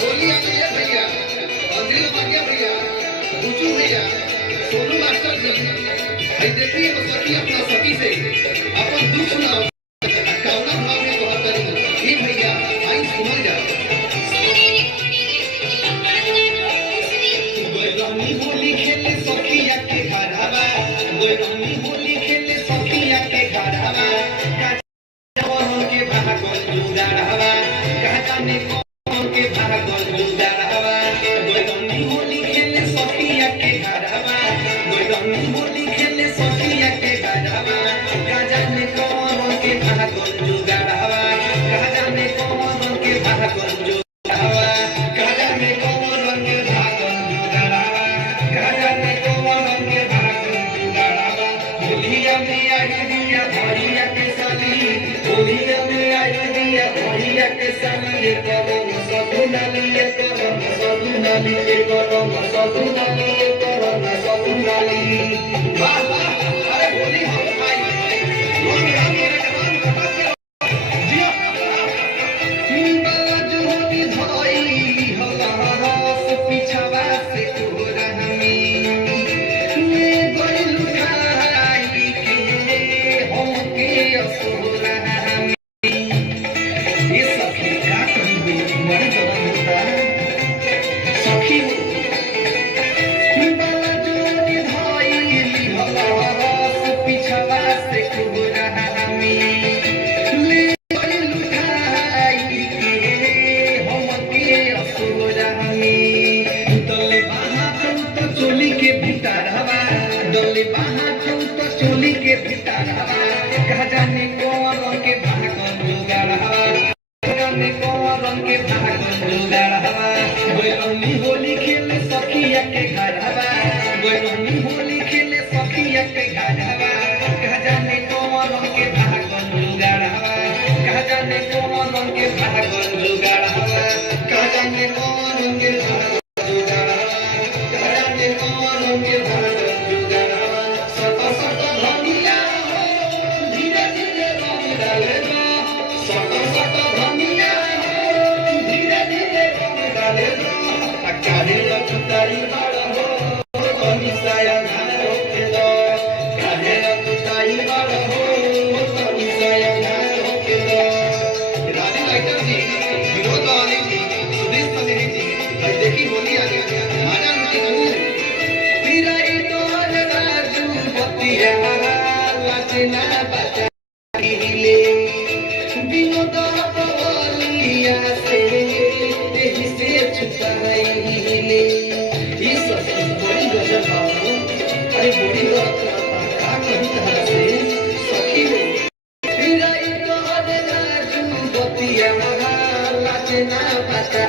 होली आ गई है भैया, अंजलि उपाध्याय भैया, बुचू भैया, सोनू मास्टर जी, भाई देखिए तो सखी अपना सखी से अपन दुख सुनाओ, कौना भाव में कहत करी, हे भैया आई सुनल जा। गोइरानी होली खेले सखिया के घरवा, गोइरानी होली खेले सखिया के घरवा, काजवन के भागल जुगाड़वा, काजने के भागल जुगाड़वा, गोइरानी होली खेले सखिया के घरवा, गोइरानी होली खेले सखिया के घरवा, काजने के भागल जुगाड़वा, काजने के भागल जुगाड़वा, काजने के भागल जुगाड़वा, काजने के भागल जुगाड़वा, होलिया में आई दिया भैया के साली, होलिया में आई दिया भैया के साली, ये करो सगुनाली, ये करो सगुनाली, ये करो सगुनाली, ये करो सगुनाली। वाह वाह, अरे होली हो भाई, रोज रात मेरे जवान कटा के जिया बाज होली धोई होला रस पिछवा से कोरा हमी ये गइल खाई के हम के असोरा हमी ये सखी का कही हो मन जवान होता सखी हो बाज होली धोई होला रस पिछवा से कोरा हमी चोली के भीतर हवा, डोले बाहर तो चोली के भीतर हवा, कहा जाने कौन के भागल जुगाड़ हवा, जाने कौन के भागल जुगाड़ हवा, गोइरानी होली खेले सखिया के घर हवा, गोइरानी होली खेले सखिया के घर हवा, कहा जाने कौन के भागल जुगाड़ हवा, कहा जाने कौन के भागल जुगाड़ हवा, कहा जाने कौन के भागल ना पता